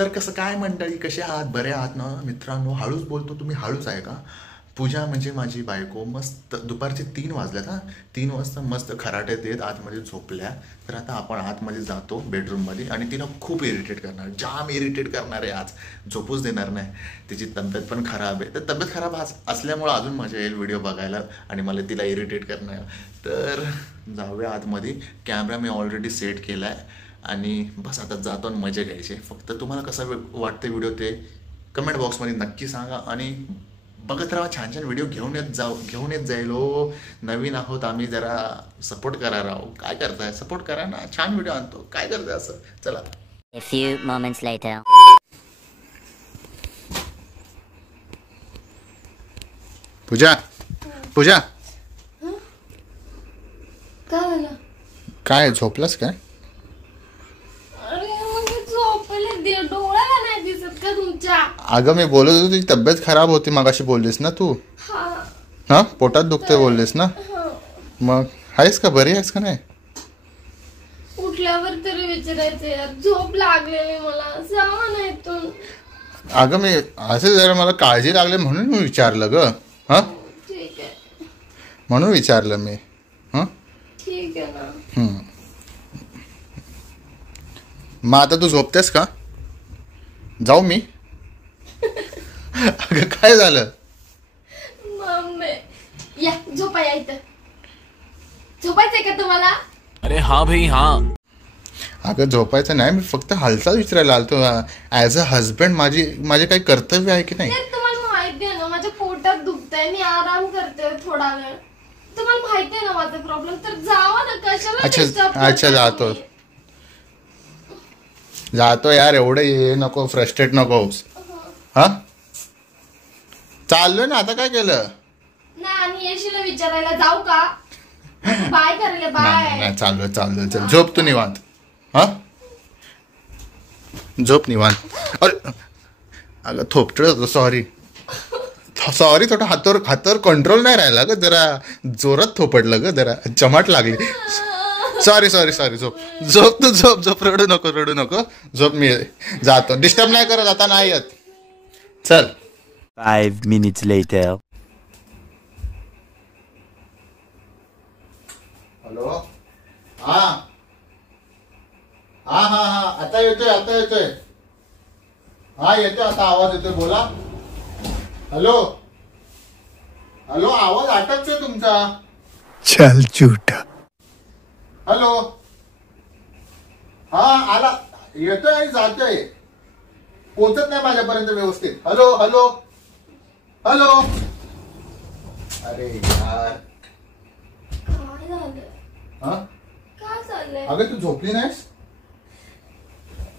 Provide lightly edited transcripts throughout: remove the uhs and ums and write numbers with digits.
तर कसं काय मंडळी, कसे आहात? बरे आहात ना मित्रांनो? हळूच बोलतो, तुम्ही हळूच आहे का? पूजा म्हणजे माझी बायको मस्त दुपारचे 3 वाजल्यात हा. 3 वाजता मस्त खराटे देत आतमध्ये झोपल्या. तर आता आपण आतमध्ये जातो बेडरूममध्ये आणि तिला खूप इरिटेट करणार, जाम इरिटेट करणार आहे आज. झोपूच देणार नाही. तिची तब्येत पण खराब आहे. तर तब्येत खराब असल्यामुळं अजून मजा येईल व्हिडिओ बघायला आणि मला तिला इरिटेट करणार. तर जाऊया आतमध्ये. कॅमेरा मी ऑलरेडी सेट केला आहे आणि बस आता जातो आणि मजा घ्यायची. फक्त तुम्हाला कसं वाटतं व्हिडिओ ते कमेंट बॉक्समध्ये नक्की सांगा आणि बघत राहा. छान छान व्हिडिओ घेऊन येत जाईल. हो, नवीन आहोत आम्ही, जरा सपोर्ट करा राव. काय करताय? सपोर्ट करा ना, छान व्हिडिओ आणतो. काय करताय असं? चला. A few moments later. पूजा पूजा काय झालं? काय झोपलास काय? अरे मग झोपले, डोळ्याला नाही दिसत का तुमच्या? अगं मी बोलत होतो तुझी तब्येत खराब होती मगाशी बोललीस ना तू. हा, पोटात दुखते बोललीस ना. मग आहेस का? बरी आहेस का नाही? उठल्यावर तरी विचारायचं यार, झोप लागलेली मला, जावा नाही इथून. अगं मी असं जरा मला काळजी लागली म्हणून मी विचारलं ग. हा, ठीक आहे, म्हणून विचारलं मी. हा, ठीक आहे ना. मग आता तू झोपतेस का? जाऊ मी? अगं काय झालं? मम्मी या झोपा, या इथं. झोपायचंय का तुम्हाला? अरे हाँ भाई हाँ. अगं झोपायचं नाही, मी फक्त हालचाल विचारायला आलतो. ॲज अ हजबंड माझे काही कर्तव्य आहे की नाही? तुम्हाला माहिती आहे ना माझ्या पोटात दुखतंय, मी आराम करते थोडा वेळ. तुम्हाला माहिती आहे ना माझा प्रॉब्लेम, तर जावा ना. कशाला disturb करताय अच्छा जातो तुम्ही? जातो यार, एवढं हे नको, फ्रस्ट्रेट नको. हा, चाललोय ना. आता काय केलं? नाही, आणि येशील विचारायला जाऊ का? बाय करायला, बाय. नाही, चाललोय चल. झोप तू निवांत. हा, झोप निवांत. अरे अगं थोपटत होतो, सॉरी. थोडं हातावर कंट्रोल नाही राहिला ग, जरा जोरात थोपटलं ग, जरा चमाट लागली. सॉरी. झोप तू, झोप. रडू नको. झोप, मी जातो. डिस्टर्ब नाही करत आता, नाही येत. चल. 5 minutes later. हॅलो. हा, आता येतोय. हा, येतोय आता, आवाज येतोय, बोला. हॅलो, आवाज अटकतोय तुमचा. चल झूठा. हॅलो. हा, आला, येतोय आणि जातोय. पोचत नाही माझ्यापर्यंत व्यवस्थित. हॅलो. अरे यार, काय झालं? हा, काय चाललंय? अगं तू झोपली नाहीस?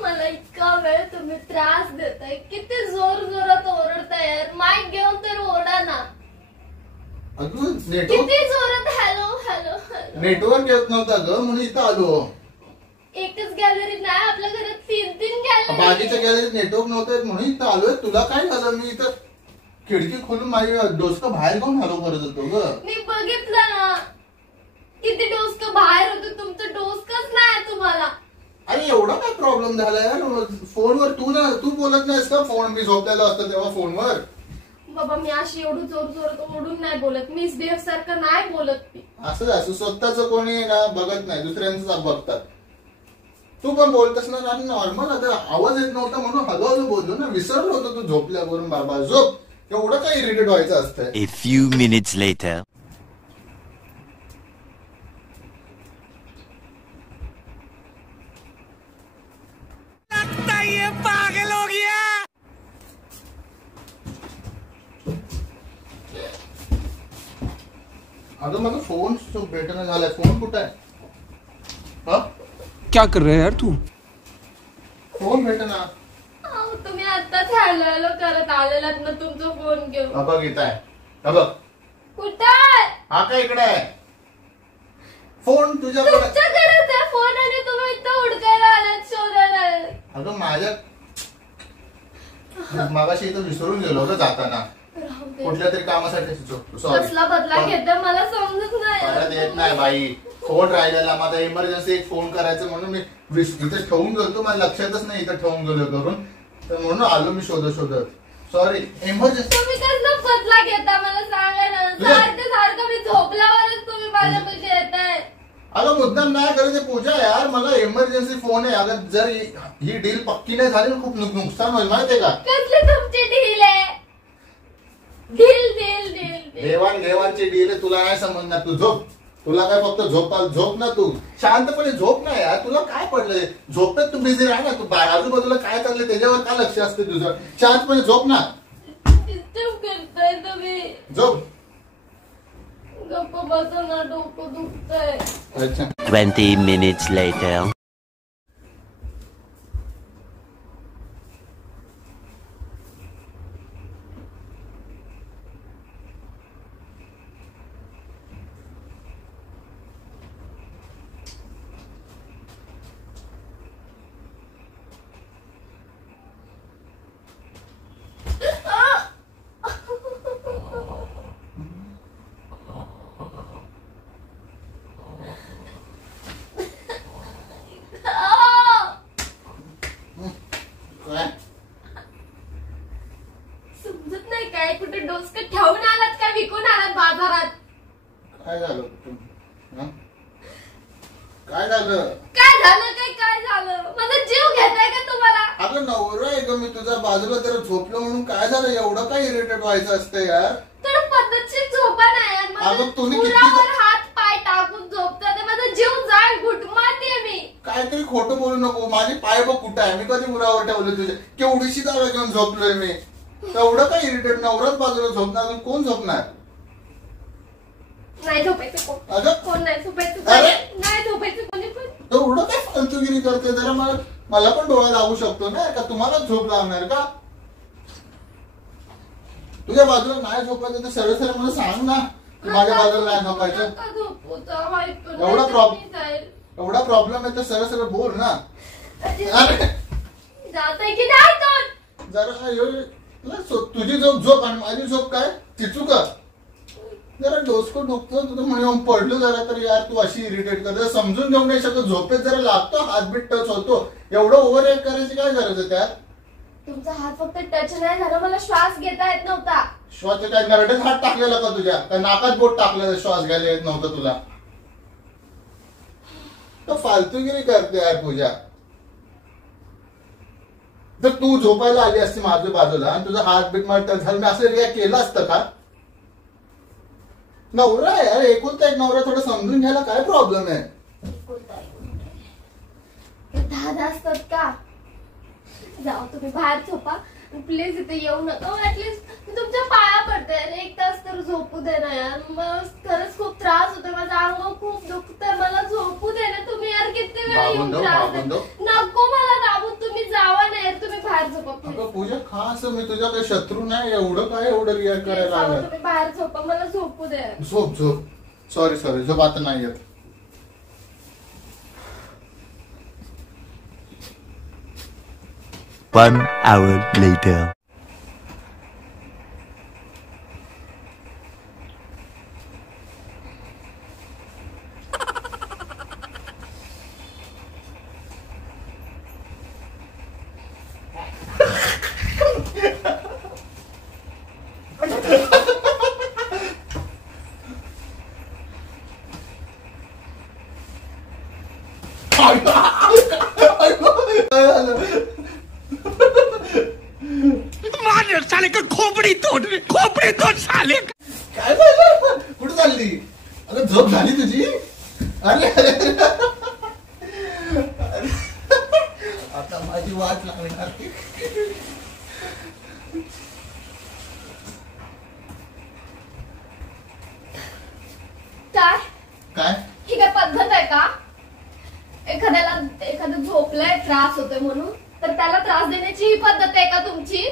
मला इतका वेळ तुम्ही त्रास देताय, किती जोरात ओरडताय यार. माईक घेऊन तर ओरडा ना. अगं नेटवर्क किती जोरात हॅलो. नेटवर्क येत नव्हतं ग, म्हणून इथं आलो. एकच गॅलरी नाही, आपल्या घरात 3 गॅलरी. बाकीच्या गॅलरीत नेटवर्क नव्हतं म्हणून इथं आलोय. तुला काय झालं? मी इथं खिडकी खोलून माझी डोसकं बाहेर घेऊन हॅलो करत होतो ग. मी बघितलं ना, किती डोसकं बाहेर होतं. तुमचं डोसकंच नाही तुम्हाला. अरे एवढा काय प्रॉब्लेम झालाय? फोनवर तू बोलत नाहीस का? फोन मी झोपलेला असतो तेव्हा फोनवर. बाबा मी अशी एवढं जोरात ओढून नाही बोलत, मिसबिहेव सारखं नाही बोलत मी. असं स्वतःच कोणी ना बघत नाही, दुसऱ्यांच बघतात. तू पण बोलतस ना नॉर्मल. आता आवाज येत नव्हता म्हणून हळूहळू बोललो ना. विसरलो होतो तू झोपल्यावरून. बाबा झोप. एवढं काय इरिटेट व्हायचं असतं? A few minutes later. ये पागल हो गया. अगं माझा फोन भेटणं झालाय. फोन कुठं आहे? हा, क्या कर रहे है यार तू? फोन भेटना. तुम्ही आताच हॅलो करत आलेलात ना तुमचा फोन घेऊन. बघ इथं आहे. बघ कुठं? हा काय इकडे आहे फोन तुझ्याकडे. तुमच्या घरात आहे फोन आणि तुम्ही इथं हुडकायला आलात, शोधायला. अगं माझ्या मागाशी इथं विसरून गेलो ग जाताना कुठल्या तरी कामासाठी. कसला बदला घेते मला समजत नाही. परत येत नाही बाई. फोन राहिलेला माझा इमर्जन्सी एक फोन करायचं म्हणून मी इथं ठेवून गेलो. मला लक्षातच नाही इथं ठेवून गेलो करून. तर म्हणून आलो मी शोधत सॉरी इमर्जन्सी. तुम्ही कसला बदला घेता मला सांगा ना. सारखं मी झोपल्यावरच तुम्ही माझ्यापाशी येताय. अगं मुद्दाम नाही करत पूजा यार, मला इमर्जन्सी फोन आहे. अगं जर ही डील पक्की नाही झाली खूप नुकसान होईल माहितीये का. कसली तुमची डील आहे. डील देवाण घेवाणची डील आहे, तुला नाही समजणार. तू झोप, तुला काय फक्त झोप ना. तू शांतपणे झोप ना यार. तुला काय पडलंय झोपेत, तू बिझी राह ना. तू आजूबाजूला काय चाललंय त्याच्यावर काय लक्ष असते तुझं. शांतपणे झोप ना. डिस्टर्ब करताय तुम्ही. झोप. गप्प बसा ना, डोकं दुखतंय. अच्छा 20 minutes later. समजत नाही काय, कुठे डोसकं ठेवून आलात का विकून आलात बाजारात. काय झालं काय झालं काय झालं माझा जीव घेताय का तुम्हाला. अगं नवरा आहे ग मी तुझ्या बाजूला, जरा झोपलो म्हणून काय झालं. एवढं काय इरिटेट व्हायचं असतं यार. तर पद्धतशीर झोपा नाही यार. अगं तुम्ही पुरावर हात पाय टाकून झोपता ते माझा जीव जाय घुटमाते मी. काहीतरी खोटं बोलू नको. माझे पाय बघ कुठं आहे. मी कधी उरावर ठेवले तुझे. केवढीशी जागा घेऊन झोपलोय मी. एवढं काय इरिटेट. नवराच बाजूला झोपणार, कोण झोपणार. नाही झोपायचं कोण. अगं कोण नाही झोपायचं. अरे. नाही झोपायचं कोणी पण. एवढं काय फालतूगिरी करते. जरा मला पण डोळा लागू शकतो ना का. तुम्हाला झोप लागणार का. तुझ्या बाजूला नाही झोपायचं तर सरळ मला सांग ना की माझ्या बाजूला नाही झोपायचं. एवढा प्रॉब्लेम आहे तर सरळ बोल ना. जातोय की नाही तो. जरा तुझी झोप आणि माझी झोप काय चिचू का. जरा डोसको डुकतो तुझं म्हणून पडलो जरा तर यार तू अशी इरिटेट करते. समजून घेऊ नाही शकत. झोपेत जरा लागतो हातबीट टच होतो. एवढं ओव्हर ऍक्ट करायची काय गरज आहे त्यात. तुमचा हात फक्त टच नाही झाला, मला श्वास घेता येत नव्हता. श्वास काय नरडेत हात टाकलेला का तुझ्या. काय नाकात बोट टाकलेलं श्वास घ्यायला येत नव्हतं तुला. तर फालतूगिरी करते यार पूजा. जर तू झोपायला आली असती माझ्या बाजूला आणि तुझा हात बीट मारता झालं मी असं रिॲक्ट केलं असतं का. नवरा आहे यार, एकुलता एक नवरा. थोडं समजून घ्यायला काय प्रॉब्लेम आहे. 10 असतात का. जाऊ तुम्ही बाहेर झोपा प्लीज. इथे येऊ नका. ऍटलीस्ट मी तुमच्या पाया पडते. 1 तास तर झोपू दे ना यार. मग खरंच खूप त्रास होतोय. माझं अंग खूप दुखतंय. मला झोपू दे ना तुम्ही यार. किती वेळ येऊन त्रास नको मला दाबून. तुम्ही जावा ना यार. तुम्ही बाहेर झोपा. पूजा खास मी तुझ्या काही शत्रू नाही. एवढं रिॲक्ट करायला लागलं. तुम्ही बाहेर झोपा. मला झोपू दे. झोप सॉरी झोप आता नाही येत. One hour later. साले का खोपडी तोड साले. काय झालं कुठे चालली. अरे झोप झाली तुझी. अरे आता माझी वाट लागणार. काय ही काय पद्धत आहे का. एखादं झोपलंय त्रास होतोय म्हणून तर त्याला त्रास देण्याची ही पद्धत आहे का तुमची.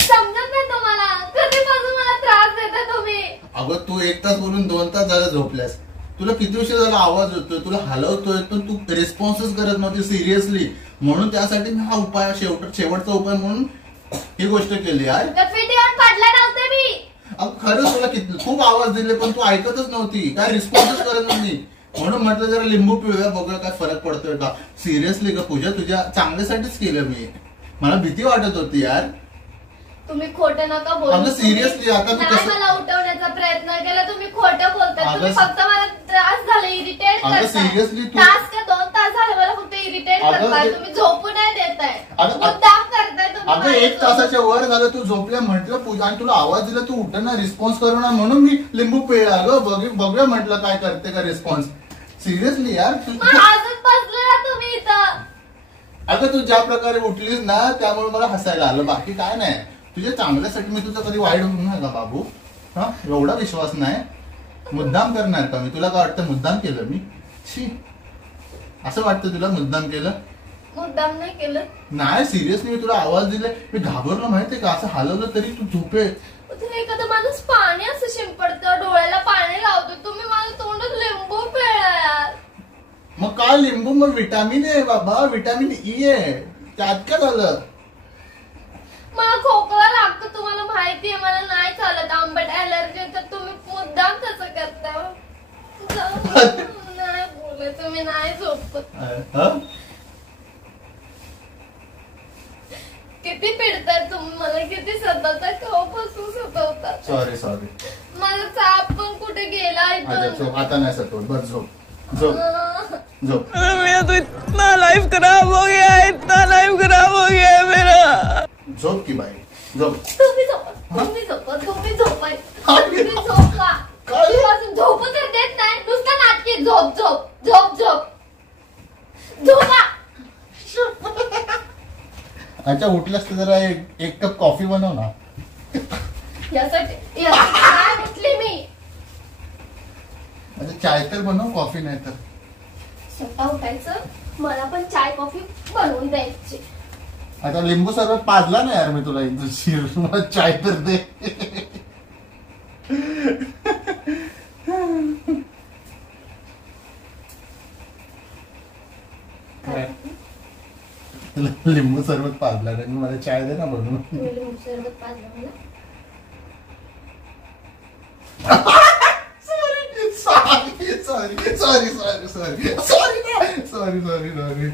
समजत नाही तुम्हाला. कधीपासून मला त्रास देता तुम्ही. अगं तू 1 तास बोलून 2 तास झाला झोपल्यास. तुला किती उशीर झाला आवाज होतोय. तुला हलवतोय पण तू रिस्पॉन्सच करत नव्हती सिरियसली. म्हणून त्यासाठी मी हा उपाय शेवटचा उपाय म्हणून ही गोष्ट केली यार. पडला नव्हते मी. खरंच तुला किती खूप आवाज दिले पण तू ऐकतच नव्हती. काय रिस्पॉन्सच करत नव्हती. म्हणून म्हटलं जरा लिंबू पिऊया बघूया काय फरक पडतोय का. सिरियसली ग पूजा तुझ्या चांगल्यासाठीच केलं मी. मला भीती वाटत होती यार. तुम्ही खोटं नका बोलू. अगं seriously, आता मी नाही कसं- मला उठवण्याचा प्रयत्न केला, तुम्ही खोटं बोलताय. अगं- तुम्ही फक्त मला त्रास झाला, इरिटेट अगं करताय. seriously तू- तास का 2 तास झाले मला फक्त इरिटेट अगं करताय. ते- तुम्ही झोपू नाही देताय, अगं- मुद्दाम करताय तुम्ही अगं 1 माझ्यासोबत. तासाच्या वर झालं तू झोपल्या म्हटलं पूजा आणि तुला आवाज दिला तू उठ ना रिस्पॉन्स करू ना म्हणून मी लिंबू पिळला. अगं बघूया म्हटलं काय करते का रिस्पॉन्स. सिरियसली यार मग अजून बसले ना तुम्ही इथं. अगं तू ज्या प्रकारे उठलीस ना त्यामुळे मला हसायला आलं, बाकी काय नाही. तुझ्या चांगल्यासाठी मी तुझं कधी वाईट होणार का बाबू? हा एवढा विश्वास नाही. मुद्दाम करणार का मी? तुला काय वाटतं मुद्दाम केलं मी? छी, असं वाटतं तुला मुद्दाम केलं? मुद्दाम नाही केलं. नाही सिरियसली मी तुला आवाज दिले, मी घाबरलो माहितीये का. असं हलवलं तरी तू झोपे. तुम्ही एखादा माणूस पाणी असं शिंपडतं, डोळ्याला पाणी लावतो, तुम्ही माझ्या तोंडात लिंबू पिळला यार. मग काय लिंबू? मग विटामिन आहे बाबा, विटामिन ई आहे, त्यात काय झालं? मला खोकला लागतो, तुम्हाला माहितीये. मला नाही चालत, आंबट ऍलर्जी. तर तुम्ही मुद्दाम तसं करता. नाही बोलत, तुम्ही नाही झोपत. हं? किती पिडताय तुम्ही मला, किती सतवता, कवापासून सतवतात. सॉरी माझा चाप पण कुठे गेला अच्छा इथून. झोप, आता नाही सटवत. बस झोप झोप झोप. मेरा तो इतना लाइफ खराब हो गया है, इतना लाइफ खराब हो गया है मेरा. झोप की बाई झोप. तुम्ही झोपा, तुम्ही झोपा, तुम्ही झोपाय, काय? तुम्ही झोपा. काय? तुमच्यापासून झोपू तर देत नाही, नुसतं नाटकी झोप झोप झोप झोप झोपा. अच्छा उठल्यास तर जरा एक कप कॉफी बनव ना. यासाठी काय उठली मी. अच्छा चाय तर बनव, कॉफी नाही तर. स्वतः उठायचं, मला पण चाय कॉफी बनवून द्यायची. आता लिंबू सरबत पाजला ना यार मी तुला, मला चाय तर दे. लिंबू सरबत पाजला नाही, मला चाय दे ना बनवून. लिंबू सरबत पाजलं मला. Sorry sorry sorry sorry sorry sorry sorry sorry sorry sorry